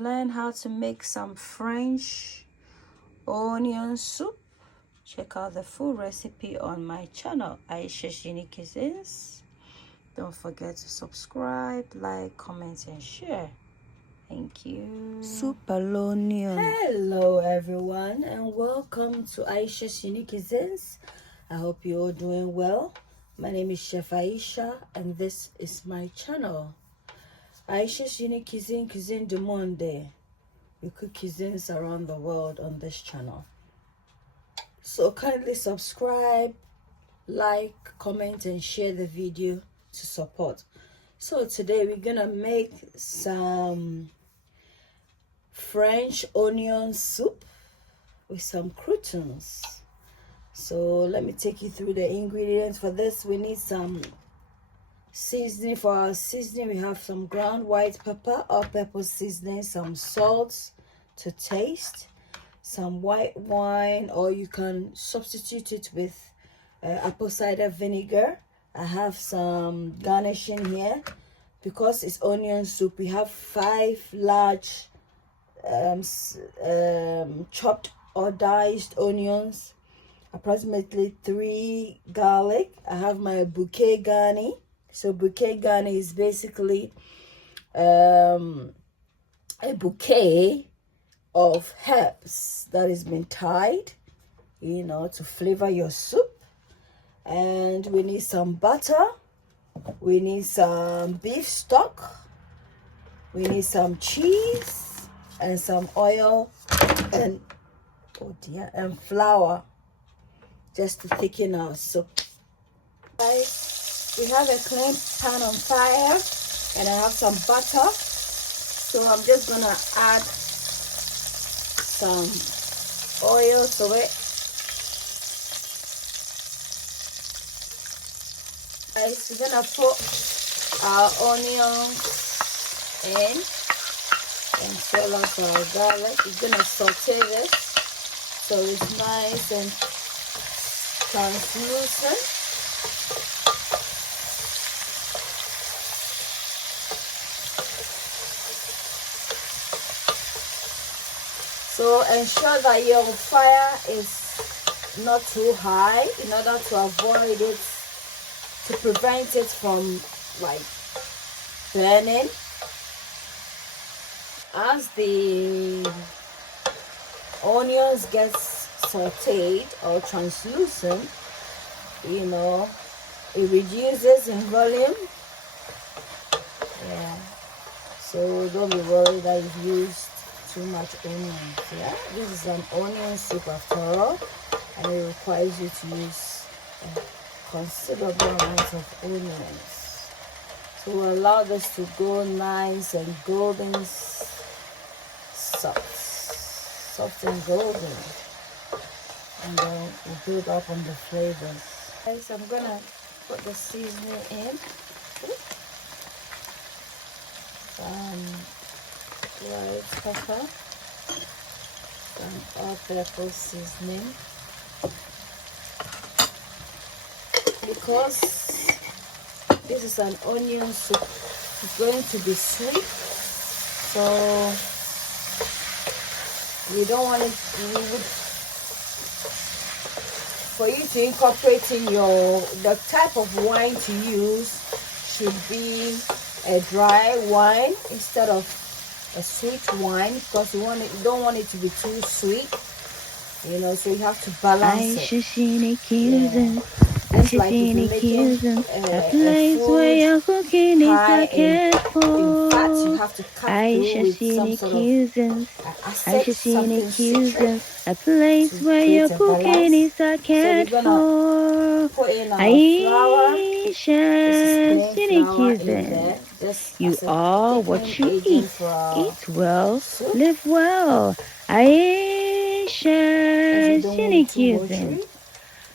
learn how to make some French onion soup, check out the full recipe on my channel, Ayesha Cuisines. Don't forget to subscribe, like, comment, and share. Thank you. Soup aloo onion. Hello everyone, and welcome to Ayesha's Cuisines. I hope you're all doing well. My name is Chef Ayesha, and this is my channel. Ayesha's Cuisine du Monde. We cook cuisines around the world on this channel. So kindly subscribe, like, comment, and share the video to support. So today we're gonna make some French onion soup with some croutons. So let me take you through the ingredients for this. We need some seasoning. For our seasoning, we have some ground white pepper, all-purpose seasoning, some salt to taste, some white wine, or you can substitute it with apple cider vinegar. I have some garnishing here. Because it's onion soup, we have 5 large chopped or diced onions, approximately 3 garlic. I have my bouquet garnie. So bouquet garnie is basically a bouquet of herbs that has been tied, you know, to flavor your soup. And we need some butter. We need some beef stock. We need some cheese and some oil and and flour, just to thicken our soup. Guys, we have a clean pan on fire, and I have some butter. So I'm just gonna add some oil to it. Guys, we're gonna put our onions in and fill up our garlic. We're gonna saute this so it's nice and translucent. So ensure that your fire is not too high in order to avoid it, to prevent it from like burning. As the onions get sauteed or translucent, you know, it reduces in volume. Yeah, so don't be worried that you've used too much onions. Yeah, this is an onion soup after all, and it requires you to use considerable amounts of onions. So we'll allow this to go nice and golden, soft and golden, and then we'll build up on the flavors. Guys, I'm gonna put the seasoning in. Some white pepper, some all-purpose seasoning. Because this is an onion soup, it's going to be sweet, so we don't want it. For you to incorporate in the type of wine to use should be a dry wine instead of a sweet wine, because you don't want it to be too sweet, you know. So you have to balance it. Yeah. Just like if you're making a place where your cooking is high in fat, you have to cut through with some sort of acid, something citrus, a place where your cooking is a cat for. So we're gonna put in our flour. This is plain flour in there. You are what you eat. Eat well, soup. Live well. Ayesha Cuisines.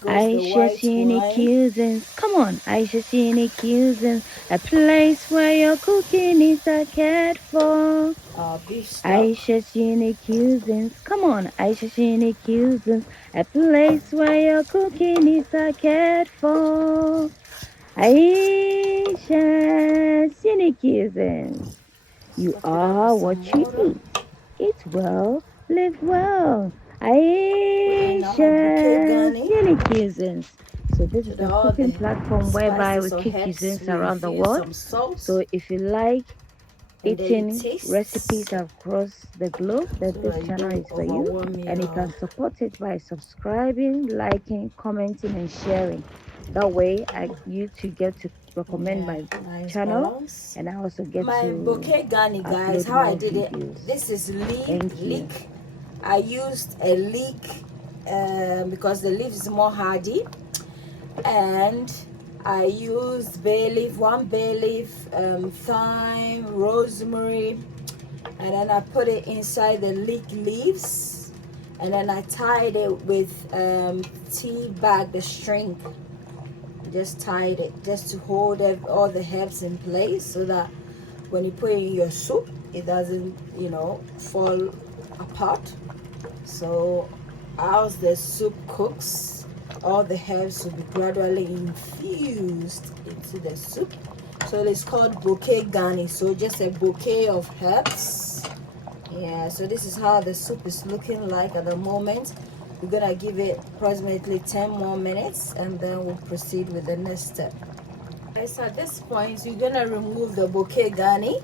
Ayesha Cuisines. Come on, Ayesha Cuisines. A place where your cooking is a cat for. Ayesha Cuisines. Come on, Ayesha Cuisines. A place where your cooking is a cat for. Ayesha Cuisines. You are what you eat. eat well, live well. Bouquet Ayesha's garnie. Unique Cuisines. So this is a All cooking the platform whereby we spices or cook herbs, cuisines we around the infuse world. some salt, So if you like and then you eating taste, recipes across the globe, that so this that you channel don't is for you. overwhelm And you your can support it by subscribing, liking, commenting, and sharing. That way, you to get to recommend my nice channel, balance. and I also get My to bouquet garnie, guys, upload how I more did it. videos. This is Thank you. leek. I used a leek because the leaf is more hardy, and I used bay leaf, one bay leaf, thyme, rosemary, and then I put it inside the leek leaves, and then I tied it with tea bag, the string. Just tied it just to hold all the herbs in place, so that when you put it in your soup, it doesn't, fall apart. So as the soup cooks, all the herbs will be gradually infused into the soup. So it's called bouquet garni. So just a bouquet of herbs. Yeah, so this is how the soup is looking like at the moment. We're gonna give it approximately 10 more minutes, and then we'll proceed with the next step. Okay, so at this point, you're gonna remove the bouquet garni.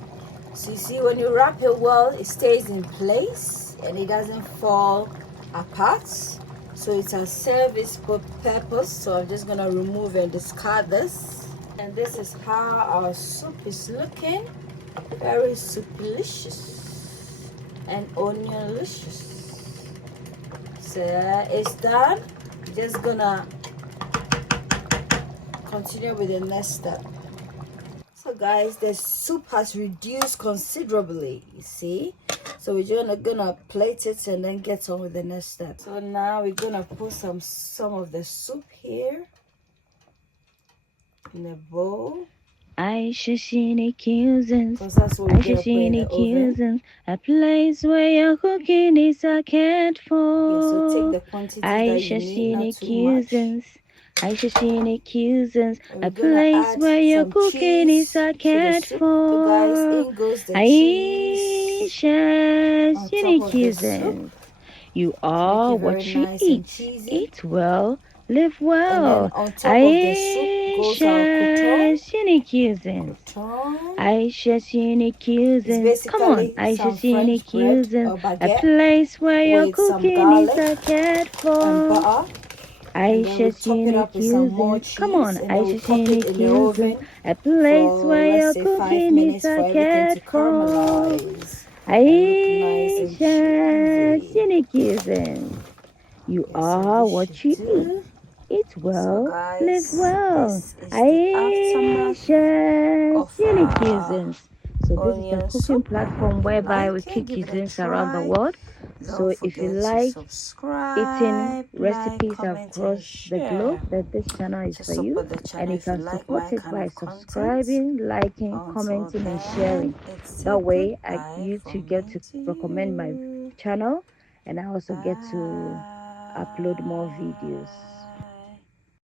So you see, when you wrap it well, it stays in place and it doesn't fall apart. So it's a service purpose. So I'm just gonna remove and discard this. And this is how our soup is looking. Very soupilicious and onionlicious. So it's done. Just gonna continue with the next step. So guys, the soup has reduced considerably, you see. So we're gonna plate it and then get on with the next step. So now we're gonna put some of the soup here in the bowl. Ayesha's Unique Cuisines. Because that's what we're gonna Ayesha's put in the Unique oven. Cuisines. A place where your cooking is cared for. Yeah, so take the quantity that you Ayesha's need, not Unique too much. Cuisines. Ayesha's Unique Cuisines. And A we're gonna place add where your some cooking is cheese to the cared soup. So guys, for. in goes the cheese Ayesha's on top Unique of the soup Cuisines. You to make are it very what you nice and eat. cheesy. Eat well, live And then well. on top of the soup goes our Ayesha's Unique Cuisines. Croissant. Ayesha's Unique It's Cuisines. Come on, basically some Ayesha's Unique French bread Cuisines. or A baguette place where your with some cooking is garlic cared and for. butter. And then we Ayesha's top it Unique up with some more Cuisines. Come cheese, on, and then we Ayesha's pop it Unique in the Cuisines. oven A place for, where let's your say, 5 cooking is minutes for everything cared to for. caramelize and look nice and Ayesha's cheesy. Unique Cuisines. You Yeah, so are this should what you eat. do. Eat So well, live guys, well. this is the aftermath Ayesha's of Unique our Cuisines. So this is a onion cooking soup. I hope platform you whereby we like it. cook Give it a cuisines around the try. world. Don't So if you forget to like eating subscribe, like, recipes comment, and across the globe, share that this channel is to for you. support the And channel you if you can like support my it kind by of content. subscribing, liking, Until commenting, and sharing. then, it's That a way, goodbye you to from get me to to recommend my you. channel, and I also get to upload more Bye. videos.